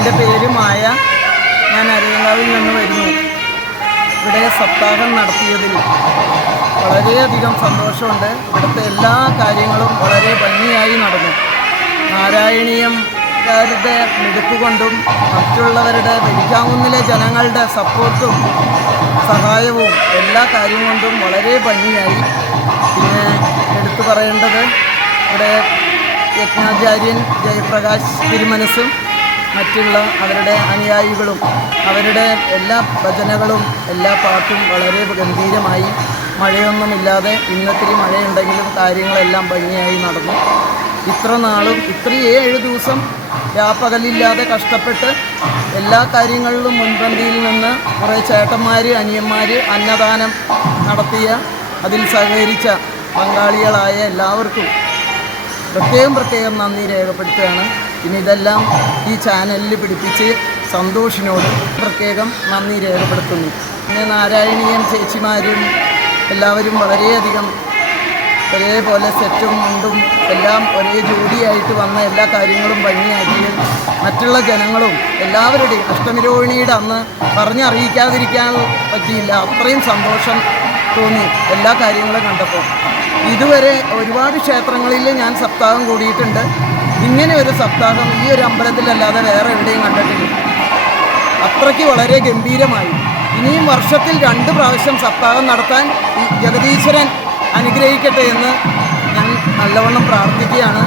എന്റെ പേര് മായ ഞാൻ അരയങ്കാവിൽ നിന്ന് വരുന്നു. ഇവിടെ സപ്താഹം നടത്തിയതിൽ വളരെയധികം സന്തോഷമുണ്ട്. ഇവിടുത്തെ എല്ലാ കാര്യങ്ങളും വളരെ ഭംഗിയായി നടന്നു. നാരായണീയംകാരുടെ മിടുക്ക് കൊണ്ടും മറ്റുള്ളവരുടെ വെലിക്കാവുന്നിലെ ജനങ്ങളുടെ സപ്പോർട്ടും സഹായവും എല്ലാ കാര്യം കൊണ്ടും വളരെ ഭംഗിയായി. പിന്നെ എടുത്തു പറയേണ്ടത് ഇവിടെ യജ്ഞാചാര്യൻ ജയപ്രകാശ് തിരുമനസും മറ്റുള്ള അവരുടെ അനുയായികളും അവരുടെ എല്ലാ ഭജനകളും എല്ലാ പാട്ടും വളരെ ഗംഭീരമായി മഴയൊന്നുമില്ലാതെ ഇന്നത്തിരി മഴയുണ്ടെങ്കിലും കാര്യങ്ങളെല്ലാം ഭംഗിയായി നടന്നു. ഇത്ര നാളും ഇത്ര ഏഴ് ദിവസം രാപ്പകലില്ലാതെ കഷ്ടപ്പെട്ട് എല്ലാ കാര്യങ്ങളിലും മുൻപന്തിയിൽ നിന്ന് കുറേ ചേട്ടന്മാർ അനിയന്മാർ അന്നദാനം നടത്തിയ അതിൽ സഹകരിച്ച പങ്കാളികളായ എല്ലാവർക്കും പ്രത്യേകം പ്രത്യേകം നന്ദി രേഖപ്പെടുത്തുകയാണ്. പിന്നെ ഇതെല്ലാം ഈ ചാനലിൽ പിടിപ്പിച്ച് സന്തോഷിനോട് പ്രത്യേകം നന്ദി രേഖപ്പെടുത്തുന്നു. പിന്നെ നാരായണീയൻ ചേച്ചിമാരും എല്ലാവരും വളരെയധികം ഒരേപോലെ സെറ്റും മുണ്ടും എല്ലാം ഒരേ ജോലിയായിട്ട് വന്ന എല്ലാ കാര്യങ്ങളും ഭംഗിയാക്കി മറ്റുള്ള ജനങ്ങളും എല്ലാവരുടെയും അഷ്ടമിരോഹിണിയുടെ അന്ന് പറഞ്ഞറിയിക്കാതിരിക്കാൻ പറ്റിയില്ല. അത്രയും സന്തോഷം തോന്നി എല്ലാ കാര്യങ്ങളും കണ്ടപ്പോൾ. ഇതുവരെ ഒരുപാട് ക്ഷേത്രങ്ങളിൽ ഞാൻ സപ്താഹം കൂടിയിട്ടുണ്ട്. ഇങ്ങനെ ഒരു സപ്താഹം ഈ ഒരു അമ്പലത്തിലല്ലാതെ വേറെ എവിടെയും കണ്ടിട്ടില്ല. അത്രയ്ക്ക് വളരെ ഗംഭീരമായി. ഇനിയും വർഷത്തിൽ രണ്ട് പ്രാവശ്യം സപ്താഹം നടത്താൻ ഈ ജഗദീശ്വരൻ അനുഗ്രഹിക്കട്ടെ എന്ന് ഞാൻ നല്ലവണ്ണം പ്രാർത്ഥിക്കുകയാണ്.